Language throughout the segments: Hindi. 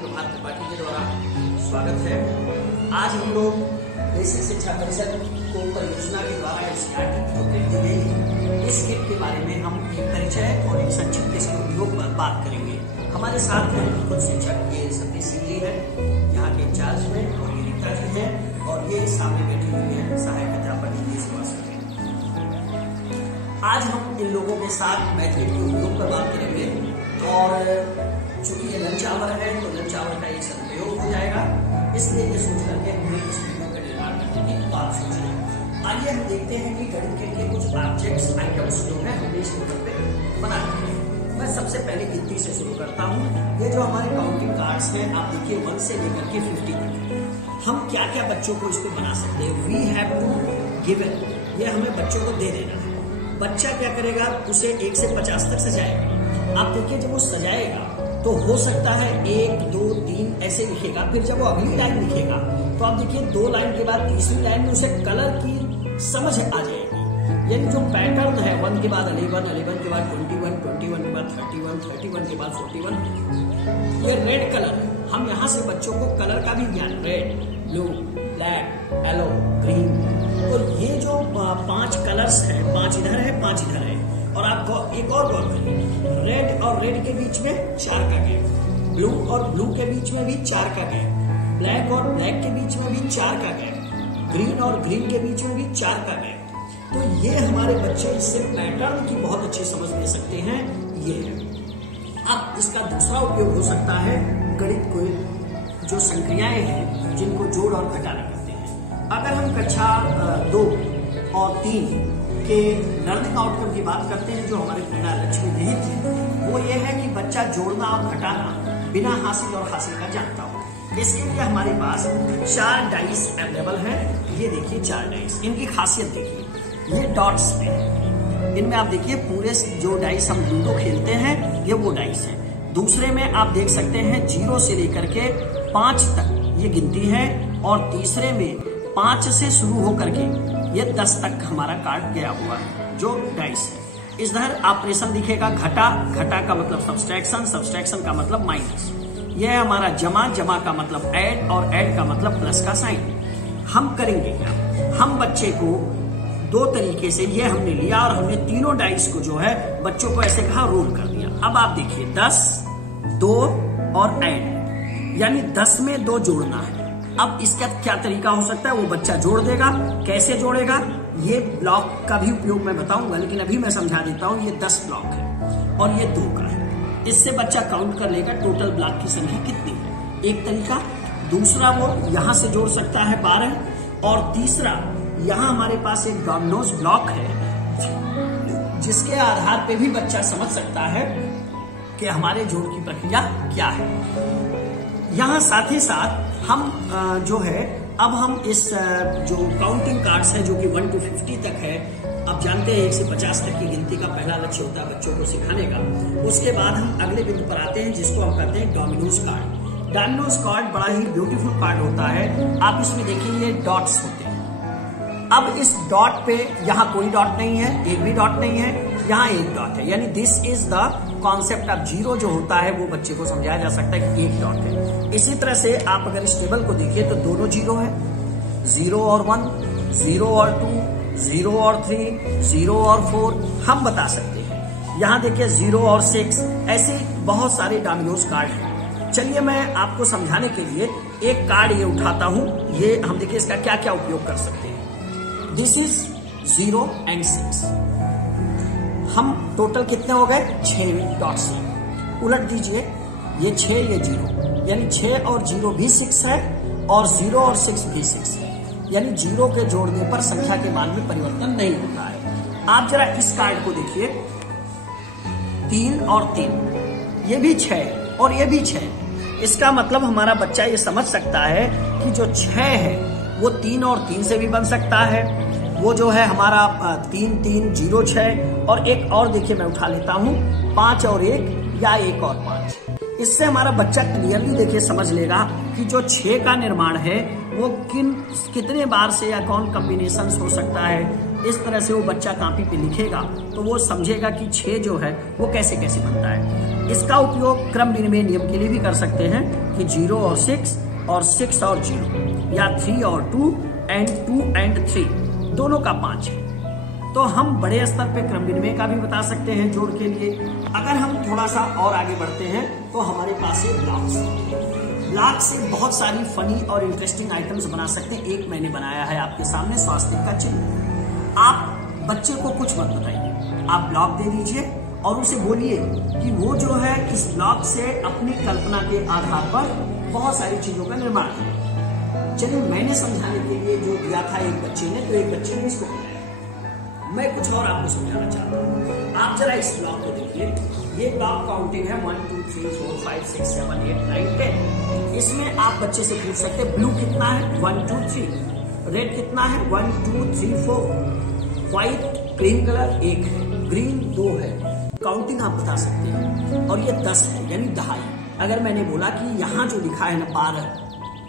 प्रभात त्रिपाठी के द्वारा स्वागत है। आज हम लोग बेसिक शिक्षा परिषद को परियोजना के द्वारा स्टार्टिंग जो किट दी गई है, इस किट के बारे में हम एक परिचय और एक संक्षिप्त इसके उपयोग पर बात करेंगे। हमारे साथ में खुद शिक्षक ये सतीश सिंह जी है, यहाँ के इंचार्ज में, और ये रीता जी है, और ये सामने बैठी हुई है सहायक अध्यापक जी सुभाष। आज हम इन लोगों के साथ मैथिली के उपयोग पर बात करेंगे, और चूंकि ये लंच आवर है तो लंच आवर का एक सदुपयोग हो जाएगा, इसलिए ये सोच करके हमने इस वीडियो का निर्माण करने की बात सोची है। आइए हम देखते हैं कि गणित के कुछ ऑब्जेक्ट्स आइटम्स जो है हमने इस पेपर पे बना रखे हैं। मैं सबसे पहले गिनती से शुरू करता हूँ। ये जो हमारे काउंटिंग कार्ड्स हैं, आप देखिए 1 से लेकर के 50 तक हम क्या क्या बच्चों को इस पे बना सकते हैं। वी हैव टू गिवन, ये हमें बच्चों को दे देना है। बच्चा क्या करेगा, उसे 1 से 50 तक सजाएगा। आप देखिए जब वो सजाएगा तो हो सकता है 1, 2, 3 ऐसे लिखेगा, फिर जब वो अगली लाइन लिखेगा तो आप देखिए 2 लाइन के बाद तीसरी लाइन में उसे कलर की समझ आ जाएगी। यानी जो पैटर्न है 1 के बाद 11, 11 के बाद 21, 21 के बाद 31, 31 के बाद 41, ये रेड कलर है। हम यहाँ से बच्चों को कलर का भी ज्ञान, red, blue, black, yellow, green, तो ये जो 5 कलर्स है, 5 इधर है 5 इधर है, और आपको एक और गौर करिए, रेड और रेड के बीच में 4 का गैप, ब्लू और ब्लू के बीच में भी 4 का गैप, ब्लैक और ब्लैक के बीच में भी 4 का गैप, ग्रीन और ग्रीन के बीच में भी 4 का गैप। तो ये हमारे बच्चे इससे पैटर्न की बहुत अच्छी समझ ले सकते हैं। ये अब इसका दूसरा उपयोग हो सकता है गणित को जो संक्रियाएं हैं जिनको जोड़ और घटाना करते हैं। अगर हम कक्षा 2 और 3 के लर्निंग आउटकम की बात करते हैं, जो हमारे प्रेरणा लक्ष्य में निहित है, वो ये है कि बच्चा जोड़ना और घटाना बिना हासिल और हासिल का जानता हो। इसके लिए हमारे पास 4 डाइस अवेलेबल है। ये देखिए 4 डाइस, इनकी खासियत देखिए, ये डॉट्स हैं। इनमें आप देखिए पूरे जो डाइस हम लूडो खेलते हैं ये वो डाइस है। दूसरे में आप देख सकते हैं 0 से लेकर के 5 तक ये गिनती है, और तीसरे में 5 से शुरू होकर के ये 10 तक हमारा कार्ड गया हुआ है जो डाइस है। इधर ऑपरेशन दिखेगा घटा, घटा का मतलब सब्सट्रैक्शन, सब्सट्रैक्शन का मतलब माइनस। यह है हमारा जमा, जमा का मतलब ऐड, और ऐड का मतलब प्लस का साइन। हम करेंगे क्या, हम बच्चे को 2 तरीके से, ये हमने लिया और हमने तीनों डाइस को जो है बच्चों को ऐसे कहा रोल कर दिया। अब आप देखिए 10, 2 और ऐड, यानी 10 में 2 जोड़ना है। अब इसका क्या तरीका हो सकता है, वो बच्चा जोड़ देगा। कैसे जोड़ेगा, ये ब्लॉक का भी उपयोग मैं बताऊंगा, लेकिन अभी मैं समझा देता हूं। ये 10 ब्लॉक है और ये 2 का है। इससे बच्चा काउंट कर लेगा टोटल ब्लॉक की संख्या कितनी है, एक तरीका। दूसरा वो यहां से जोड़ सकता है 12, और तीसरा यहां हमारे पास एक डोमिनोज ब्लॉक है, जिसके आधार पे भी बच्चा समझ सकता है कि हमारे जोड़ की प्रक्रिया क्या है। यहाँ साथ ही साथ हम जो है, अब हम इस जो काउंटिंग कार्ड्स है जो कि 1 to 50 तक है, अब जानते हैं 1 से 50 तक की गिनती का पहला लक्ष्य होता है बच्चों को सिखाने का। उसके बाद हम अगले बिंदु पर आते हैं जिसको हम कहते हैं डोमिनोज कार्ड। डोमिनोज कार्ड बड़ा ही ब्यूटीफुल कार्ड होता है। आप इसमें देखिए ये डॉट्स होते हैं। अब इस डॉट पे यहाँ कोई डॉट नहीं है, एक भी डॉट नहीं है, यहाँ एक डॉट है, यानी this is the concept of 0 जो होता है वो बच्चे को समझाया जा सकता है कि एक डॉट है। इसी तरह से आप अगर इस टेबल को देखिए तो दोनों 0 है, 0 और 1, 0 और 2, 0 और 3, 0 और 4 हम बता सकते हैं। यहाँ देखिए 0 और 6, ऐसे बहुत सारे डोमिनोज कार्ड हैं। चलिए मैं आपको समझाने के लिए एक कार्ड ये उठाता हूँ। ये हम देखिए इसका क्या क्या उपयोग कर सकते हैं। This is 0 and 6। हम टोटल कितने हो गए, 6 डॉट्स हैं। उलट दीजिए, ये 6 ये 0, यानी 6 और 0 भी 6 है, और 0 और 6 भी 6 है, यानी 0 के जोड़ने पर संख्या के मान में परिवर्तन नहीं होता है। आप जरा इस कार्ड को देखिए, 3 और 3, ये भी 6 और ये भी 6। इसका मतलब हमारा बच्चा ये समझ सकता है कि जो 6 है वो 3 और 3 से भी बन सकता है। वो जो है हमारा 3, 3, 0, 6, और एक और देखिए मैं उठा लेता हूँ 5 और 1, या 1 और 5। इससे हमारा बच्चा क्लियरली देखिए समझ लेगा कि जो 6 का निर्माण है वो कितने बार से या कौन कॉम्बिनेशन हो सकता है। इस तरह से वो बच्चा कॉपी पे लिखेगा तो वो समझेगा कि 6 जो है वो कैसे कैसे बनता है। इसका उपयोग क्रम विनिमय नियम के लिए भी कर सकते हैं। कि 0 और 6 और 6 और 0, या 3 और 2 एंड 3 दोनों का 5 है। तो हम बड़े स्तर पे क्रम विनिमय का भी बता सकते हैं जोड़ के लिए। अगर हम थोड़ा सा और आगे बढ़ते हैं तो हमारे पास है ब्लॉक्स। ब्लॉक से बहुत सारी फनी और इंटरेस्टिंग आइटम्स बना सकते हैं। एक मैंने बनाया है आपके सामने स्वास्तिक का चिन्ह। आप बच्चे को कुछ मत बताइए, आप ब्लॉक दे दीजिए और उसे बोलिए कि वो जो है इस ब्लॉक से अपनी कल्पना के आधार पर बहुत सारी चीजों का निर्माण करे। चलिए, मैंने समझाने के लिए जो दिया था एक बच्चे ने, तो एक बच्चे ने इसको बनाया। मैं कुछ और आपको समझाना चाहता हूँ। आप जरा इस ब्लॉक को देखिए। ये ब्लॉक काउंटिंग है 1 2 3 4 5 6 7 8 9 10। इसमें आप बच्चे से पूछ सकते हैं ब्लू कितना है, 1 2 3। रेड कितना है, 1 2 3 4। व्हाइट क्रीम कलर 1 है, ग्रीन 2 है। काउंटिंग आप बता सकते हैं। और ये 10 है, यानी दहाई। अगर मैंने बोला कि यहाँ जो लिखा है ना 12,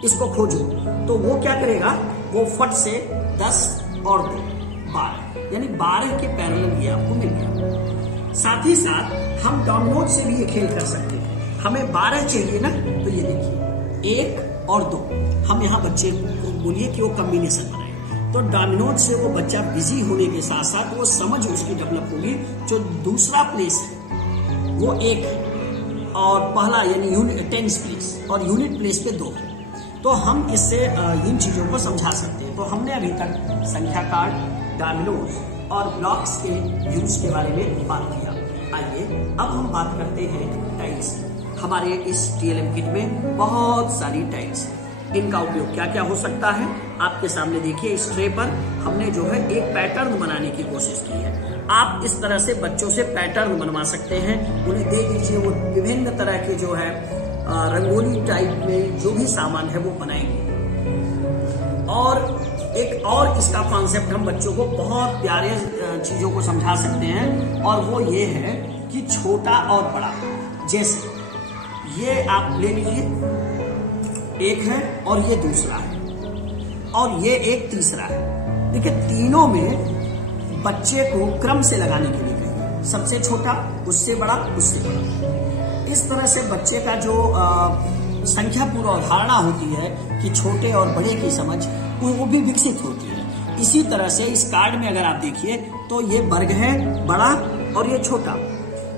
इसको खोजो, तो वो क्या करेगा, वो फट से 10 और 2 12, यानी 12 के पैरेलल ये आपको मिल गया। साथ ही साथ हम डाउनलोड से भी ये खेल कर सकते हैं। हमें 12 चाहिए ना, तो ये देखिए 1 और 2। हम यहाँ बच्चे को बोलिए कि वो कॉम्बिनेशन बनाए, तो डाउनलोड से वो बच्चा बिजी होने के साथ साथ वो समझ उसकी डेवलप होगी। जो दूसरा प्लेस है वो 1 है और पहला यानी यूनिट टेंस प्लेस और यूनिट प्लेस पे 2 है। तो हम इससे इन चीजों को समझा सकते हैं। तो हमने अभी तक संख्या कार्ड, डोमिनोज और ब्लॉक्स के यूज के बारे में बात किया। आइए अब हम बात करते हैं टाइल्स। हमारे इस TLM किट में बहुत सारी टाइल्स हैं। इनका उपयोग क्या क्या हो सकता है, आपके सामने देखिए। इस ट्रे पर हमने जो है एक पैटर्न बनाने की कोशिश की है। आप इस तरह से बच्चों से पैटर्न बनवा सकते हैं। उन्हें दे दीजिए, वो विभिन्न तरह के जो है रंगोली टाइप में जो भी सामान है वो बनाएंगे। और एक और इसका कॉन्सेप्ट हम बच्चों को बहुत प्यारे चीजों को समझा सकते हैं, और वो ये है कि छोटा और बड़ा। जैसे ये आप ले लीजिए, एक है और ये दूसरा है और ये एक तीसरा है। देखिए, तीनों में बच्चे को क्रम से लगाने के लिए कहिए। सबसे छोटा, उससे बड़ा, उससे बड़ा। इस तरह से बच्चे का जो संख्या पूर्व अवधारणा होती है कि छोटे और बड़े की समझ, वो भी विकसित होती है। इसी तरह से इस कार्ड में अगर आप देखिए तो ये वर्ग है बड़ा और ये छोटा।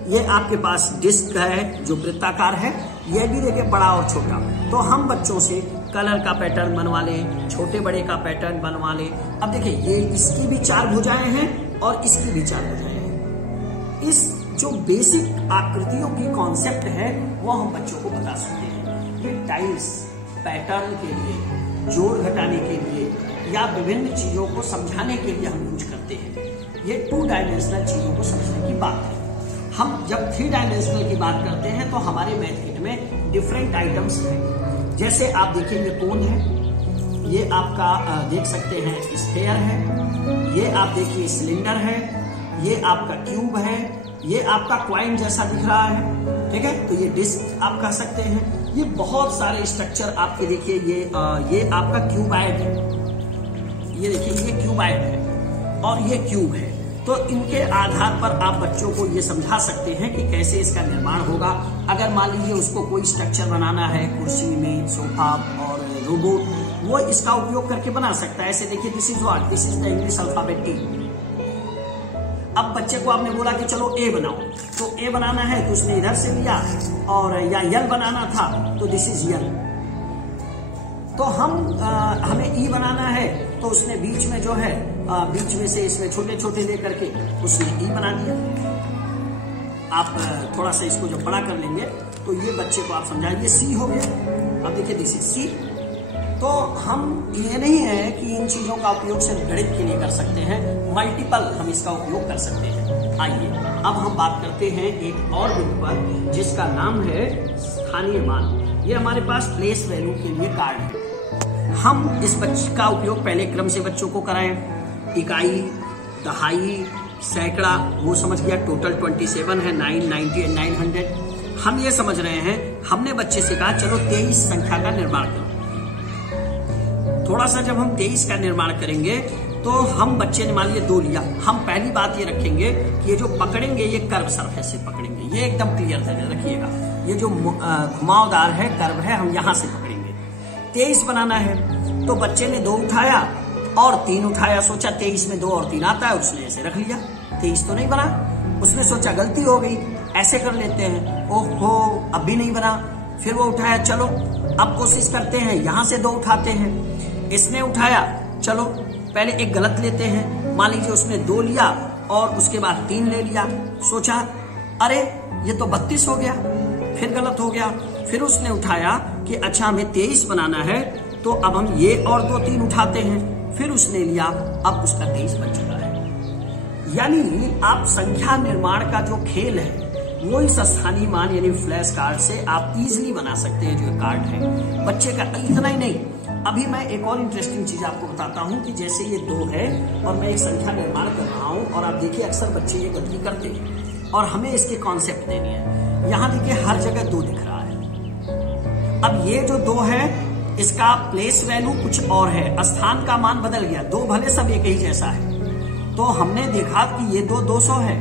ये आपके पास डिस्क है जो वृत्ताकार है, ये भी देखिए बड़ा और छोटा। तो हम बच्चों से कलर का पैटर्न बनवा लें, छोटे बड़े का पैटर्न बनवा लें। अब देखिए, ये इसकी भी 4 भुजाएं हैं और इसकी भी 4 भुजाएं हैं। इस जो बेसिक आकृतियों की कॉन्सेप्ट है वो हम बच्चों को बता सकते हैं। ये टाइल्स पैटर्न के लिए, जोड़ घटाने के लिए या विभिन्न चीजों को समझाने के लिए हम यूज करते हैं। ये 2 डायमेंशनल चीजों को समझने की बात है। हम जब 3 डायमेंशनल की बात करते हैं तो हमारे मैथ किट में डिफरेंट आइटम्स हैं। जैसे आप देखिए, ये कोन है, ये आपका देख सकते हैं स्फेयर है, ये आप देखिए सिलेंडर है, ये आपका क्यूब है, ये आपका क्वाइन जैसा दिख रहा है, ठीक है। तो ये डिस्क आप कह सकते हैं। ये बहुत सारे स्ट्रक्चर आपके देखिए, ये आपका क्यूबाइड है, ये देखिए ये क्यूबाइड है और ये क्यूब है। तो इनके आधार पर आप बच्चों को ये समझा सकते हैं कि कैसे इसका निर्माण होगा। अगर मान लीजिए उसको कोई स्ट्रक्चर बनाना है, कुर्सी, मेज, सोफा और रोबोट, वो इसका उपयोग करके बना सकता है। ऐसे देखिए, this is the English alphabet T। अब बच्चे को आपने बोला कि चलो ए बनाओ, तो ए बनाना है तो उसने इधर से लिया, और या यल बनाना था तो दिस इज यल। तो हमें ई बनाना है तो उसने बीच में जो है बीच में से इसमें छोटे छोटे लेकर के उसने ई बना दिया। आप थोड़ा सा इसको जब बड़ा कर लेंगे तो ये बच्चे को आप समझाएंगे सी हो गया। अब देखिए दिस इज सी। तो हम ये नहीं है कि इन चीजों का उपयोग सिर्फ गणित के लिए कर सकते हैं, मल्टीपल हम इसका उपयोग कर सकते हैं। आइए अब हम बात करते हैं एक और बिंदु पर जिसका नाम है स्थानीय मान। ये हमारे पास प्लेस वैल्यू के लिए कार्ड है। हम इस बच्चे का उपयोग पहले क्रम से बच्चों को कराएं। इकाई, दहाई, सैकड़ा वो समझ गया, टोटल 27 है, 9, 90 एंड 900 हम ये समझ रहे हैं। हमने बच्चे से कहा चलो 23 संख्या का निर्माण करो। थोड़ा सा जब हम 23 का निर्माण करेंगे तो हम बच्चे ने मान लिया 2 लिया, हम पहली बात ये रखेंगे कि ये जो पकड़ेंगे ये कर्व सरफेस से पकड़ेंगे, ये एकदम क्लियर रखिएगा। ये जो घुमावदार है कर्व है हम यहां से पकड़ेंगे। 23 बनाना है तो बच्चे ने 2 उठाया और 3 उठाया, सोचा 23 में 2 और 3 आता है, उसने ऐसे रख लिया। 23 तो नहीं बना, उसने सोचा गलती हो गई, ऐसे कर लेते हैं, ओहो अब भी नहीं बना। फिर वो उठाया, चलो अब कोशिश करते हैं, यहां से 2 उठाते हैं। इसने उठाया, चलो पहले एक गलत लेते हैं। मान लीजिए उसने 2 लिया और उसके बाद 3 ले लिया, सोचा अरे ये तो 32 हो गया, फिर गलत हो गया। फिर उसने उठाया कि अच्छा हमें 23 बनाना है, तो अब हम ये और 2 3 उठाते हैं। फिर उसने लिया, अब उसका 23 बन चुका है। यानी आप संख्या निर्माण का जो खेल है वो इस स्थानीय मान यानी फ्लैश कार्ड से आप इजीली बना सकते हैं। जो कार्ड है बच्चे का, इतना ही नहीं, अभी मैं एक और इंटरेस्टिंग चीज आपको बताता हूं कि जैसे ये 2 है और मैं एक संख्या निर्माण कर रहा हूं, और आप देखिए अक्सर बच्चे ये गलती करते हैं और हमें इसके कॉन्सेप्ट देने हैं। यहां देखिए हर जगह 2 दिख रहा है। अब ये जो 2 है इसका प्लेस वैल्यू कुछ और है, स्थान का मान बदल गया। 2 भले सब एक ही जैसा है, तो हमने देखा कि ये 200 है,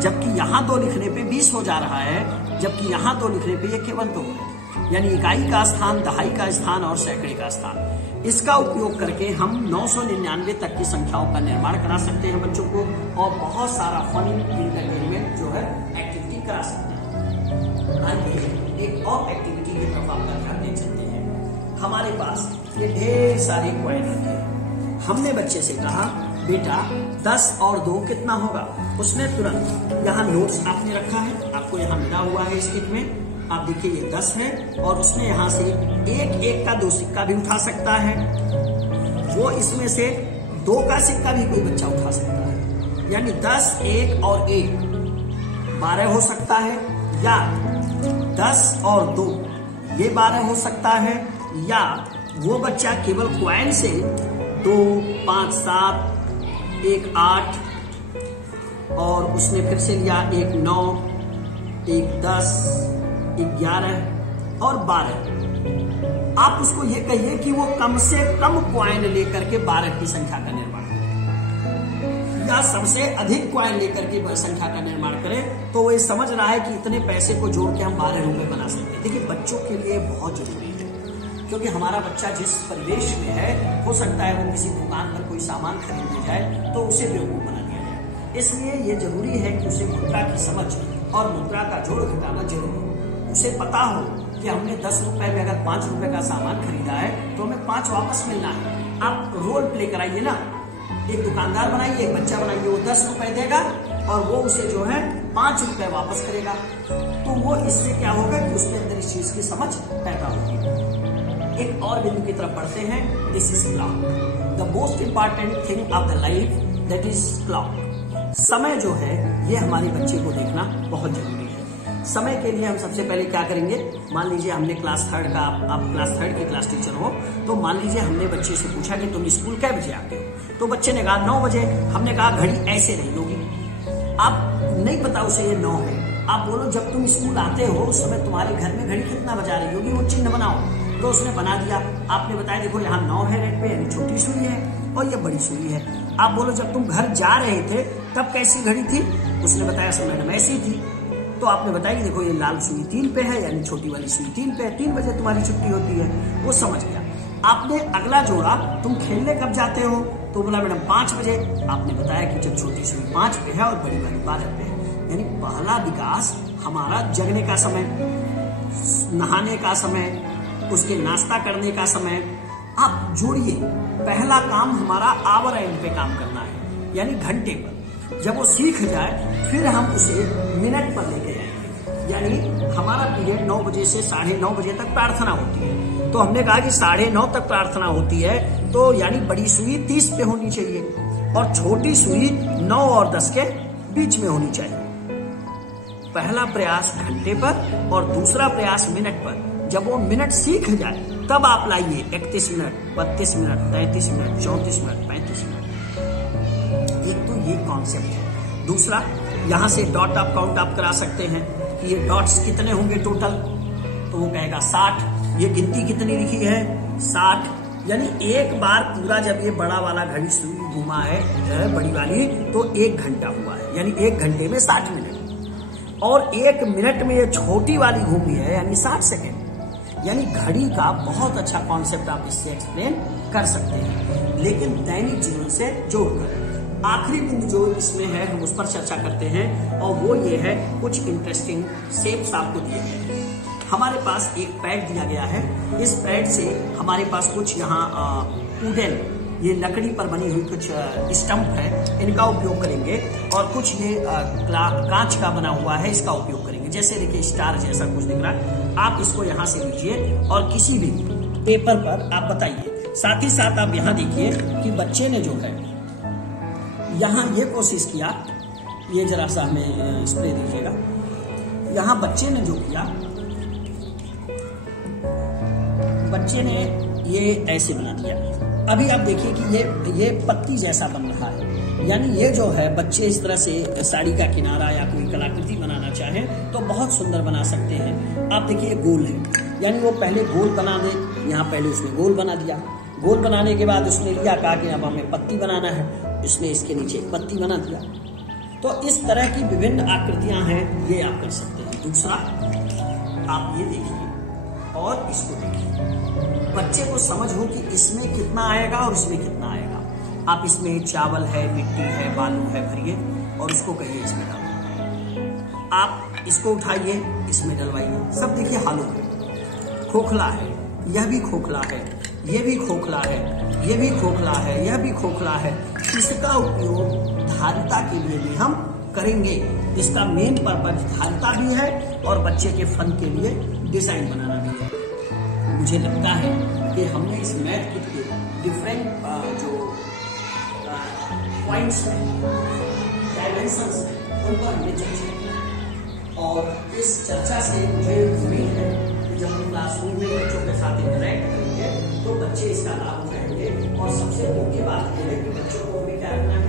जबकि यहाँ 2 लिखने पे 20 हो जा रहा है, जबकि यहाँ 2 लिखने पे ये केवल 2 है। यानी इकाई का स्थान, दहाई का स्थान और सैकड़े का स्थान। इसका उपयोग करके हम 999 तक की संख्याओं का निर्माण करा सकते हैं बच्चों को, और बहुत सारा फन इंटरटेनमेंट जो है एक्टिविटी करा सकते हैं। आइए एक और एक्टिविटी की तरफ आपका ध्यान दे चलते हैं। हमारे पास ये ढेर सारे कॉइन रखे हैं। हमने बच्चे से कहा बेटा 10 और 2 कितना होगा। उसने तुरंत यहाँ नोट्स आपने रखा है, आपको यहाँ मिला हुआ है इस किट में, आप देखिए ये 10 है, और उसने यहाँ से एक का 2 सिक्का भी उठा सकता है। वो इसमें से 2 का सिक्का भी कोई बच्चा उठा सकता है, यानी 10, 1 और 1 12 हो सकता है, या 10 और 2 ये 12 हो सकता है, या वो बच्चा केवल क्वाइन से 2, 5, 7, 1, 8 और उसने फिर से लिया 1, 9, 1, 10, 11 और 12। आप उसको ये कहिए कि वो कम से कम क्वाइन लेकर के 12 की संख्या का निर्माण करे, या सबसे अधिक क्वाइन लेकर के संख्या का निर्माण करे। तो वो ये समझ रहा है कि इतने पैसे को जोड़ के हम 12 रुपए बना सकते हैं। देखिए बच्चों के लिए बहुत जरूरी है, क्योंकि हमारा बच्चा जिस परिवेश में है, हो सकता है वो किसी दुकान पर कोई सामान खरीदने जाए तो उसे बेवकूफ बना दिया जाए। इसलिए ये जरूरी है कि उसे मुद्रा की समझ और मुद्रा का जोड़ घटाना जरूरी हो। उसे पता हो कि हमने 10 रुपए में अगर 5 रुपए का सामान खरीदा है तो हमें 5 वापस मिलना है। आप रोल प्ले कराइए ना, एक दुकानदार बनाइए, एक बच्चा बनाइए, वो 10 रुपए देगा और वो उसे जो है 5 रुपए वापस करेगा। तो वो इससे क्या होगा कि उसके अंदर इस चीज की समझ पैदा होगी। एक और बिंदु की तरफ बढ़ते हैं, this is clock, the most important thing of the life, that is clock. समय जो है ये हमारे बच्चे को देखना बहुत जरूरी है। समय के लिए हम सबसे पहले क्या करेंगे, मान लीजिए हमने क्लास 3 का, आप क्लास 3 की क्लास टीचर हो, तो मान लीजिए हमने बच्चे से पूछा कि तुम स्कूल कै बजे आते हो, तो बच्चे ने कहा 9 बजे। हमने कहा घड़ी ऐसे नहीं होगी, आप नहीं पता उसे ये 9 है, आप बोलो जब तुम स्कूल आते हो उस समय तुम्हारे घर में घड़ी कितना बजा रही होगी, वो चिन्ह बनाओ। तो उसने बना दिया, आपने बताया देखो यहाँ 9 है रेड पे, यानी छोटी सुई है और ये बड़ी सुई है। आप बोलो जब तुम घर जा रहे थे तब कैसी घड़ी थी, उसने बताया समय मैडम ऐसी थी। तो आपने बताया कि देखो ये लाल सुई 3 पे है, यानी छोटी वाली सुई 3 पे है, 3 बजे तुम्हारी छुट्टी होती है, वो समझ गया। आपने अगला जोड़ा, तुम खेलने कब जाते हो, तो बोला मैडम 5 बजे। आपने बताया कि जब छोटी सुई 5 पे है और बड़ी वाली 12 पे है, यानी पहला विकास हमारा जगने का समय, नहाने का समय, उसके नाश्ता करने का समय। आप जोड़िए, पहला काम हमारा आवर एंड पे काम करना है, यानी घंटे पर। जब वो सीख जाए फिर हम उसे मिनट पर लेके जाएंगे, यानी हमारा पीरियड 9 बजे से 9:30 बजे तक प्रार्थना होती है। तो हमने कहा कि 9:30 तक प्रार्थना होती है, तो यानी बड़ी सुई 30 पे होनी चाहिए और छोटी सुई 9 और 10 के बीच में होनी चाहिए। पहला प्रयास घंटे पर और दूसरा प्रयास मिनट पर। जब वो मिनट सीख जाए तब आप लाइए 31 minute, 32 minute, 33 minute, 34 minute, 35 minute. एक तो ये कॉन्सेप्ट है। दूसरा, यहाँ से डॉट आप काउंट आप करा सकते हैं कि ये डॉट्स कितने होंगे टोटल, तो वो कहेगा 60। ये गिनती कितनी लिखी है 60, यानी एक बार पूरा जब ये बड़ा वाला घड़ी सुई घुमा है बड़ी वाली, तो 1 घंटा हुआ है, यानी 1 घंटे में 60 मिनट। और 1 मिनट में ये छोटी वाली घूमी है यानी 60 सेकेंड, यानी घड़ी का बहुत अच्छा कॉन्सेप्ट आप इससे एक्सप्लेन कर सकते हैं, लेकिन दैनिक जीवन से जोड़कर। आखिरी बिंदु जो इसमें है हम उस पर चर्चा करते हैं, और वो ये है कुछ इंटरेस्टिंग शेप्स आपको दिए गए हैं। हमारे पास एक पैड दिया गया है, इस पैड से हमारे पास कुछ यहाँ वुडन, ये लकड़ी पर बनी हुई कुछ स्टंप है, इनका उपयोग करेंगे, और कुछ ये कांच का बना हुआ है, इसका उपयोग करेंगे। जैसे देखिए स्टार जैसा कुछ दिख रहा है, आप इसको यहाँ से लीजिए और किसी भी पेपर पर आप बताइए। साथ ही साथ आप यहाँ देखिए कि बच्चे ने जो है यहाँ ये कोशिश किया, ये जरा सा हमें स्प्रे दीजिएगा। यहाँ बच्चे ने जो किया, बच्चे ने ये ऐसे बना दिया। अभी आप देखिए कि ये पत्ती जैसा बन रहा है, यानी ये जो है बच्चे इस तरह से साड़ी का किनारा या कोई कलाकृति बनाना चाहें तो बहुत सुंदर बना सकते हैं। आप देखिए गोल है, यानी वो पहले गोल बना दे, यहाँ पहले उसने गोल बना दिया, गोल बनाने के बाद उसने लिया, कहा कि अब हमें पत्ती बनाना है, इसने इसके नीचे एक पत्ती बना दिया। तो इस तरह की विभिन्न आकृतियां हैं, ये आप कर सकते हैं। दूसरा आप ये देखिए और इसको देखिए, बच्चे को समझ हो कि इसमें कितना आएगा और इसमें कितना आएगा। आप इसमें चावल है, मिट्टी है, बालू है भरिए और उसको कहिए इसमें डालो। आप इसको उठाइए, इसमें डलवाइए। सब देखिए हालू है, खोखला है, यह भी खोखला है, ये भी खोखला है, ये भी खोखला है, यह भी खोखला है। इसका उपयोग धारिता के लिए भी हम करेंगे। इसका मेन पर्पज धारिता भी है और बच्चे के फन के लिए डिजाइन बनाना भी है। मुझे लगता है कि हमने इस मैथ किट के डिफरेंट जो पॉइंट्स हैं, डायमेंशंस हैं, उन पर हमने चर्चा की, और इस चर्चा से मुझे उम्मीद है कि जब हम क्लासरूम में बच्चों के साथ इंटरेक्ट करेंगे तो बच्चे इसका लाभ उठाएंगे। और सबसे मुख्य बात यह है कि बच्चों को हमें क्या करना है,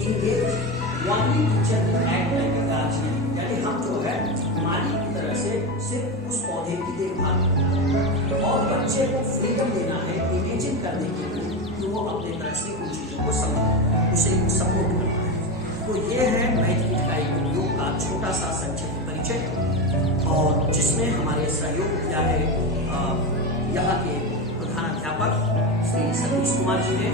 इंगेज वाली टीचर एक्ट लाइक अ गार्जियन, यानी हम जो है माली की तरह से सिर्फ उस पौधे की देखभाल करना और बच्चे को फ्रीडम देना है इमेजिन करने के लिए कि वो अपने तरह से उन चीजों को समझे, उसे सपोर्ट करना है। तो ये है मैथ किट का एक उपयोग का छोटा सा संक्षिप्त परिचय, और जिसमें हमारे सहयोग किया है यहाँ के प्रधानाध्यापक श्री सतीश कुमार जी ने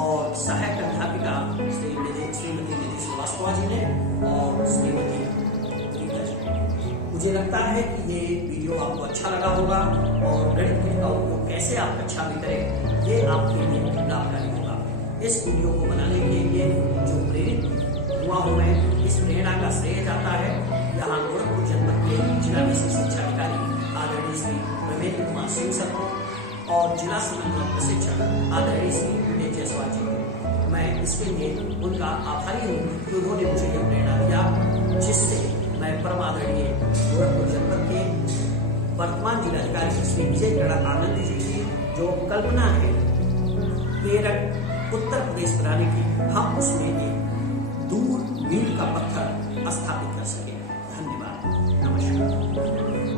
और सहायक अध्यापिका श्रीमती निधि श्रीवास्तव जी ने और श्रीमती। मुझे लगता है कि ये वीडियो आपको अच्छा लगा होगा, और गणित किट का उपयोग कैसे आप कक्षा में करें ये आपके लिए लाभकारी होगा। इस वीडियो को बनाने के लिए जो प्रेरित हुआ हूँ मैं, इस प्रेरणा का श्रेय जाता है यहाँ गोरखपुर जनपद के जिला विशेष शिक्षा अधिकारी आदरणीय श्री रमेंद्र कुमार सिंह सर को और जिला समन्वय प्रशिक्षक आदरणीय श्री विनय जायसवाल जी को। मैं इसके लिए उनका आभारी हूँ कि उन्होंने मुझे यह प्रेरणा दिया, जिससे मैं परम आदरणीय गोरखपुर जनपद के वर्तमान जिलाधिकारी श्री विजय आनंद जी की जो कल्पना है केरल उत्तर प्रदेश बनाने की, हम उसमें एक दूर मील का पत्थर स्थापित कर सके। धन्यवाद, नमस्कार।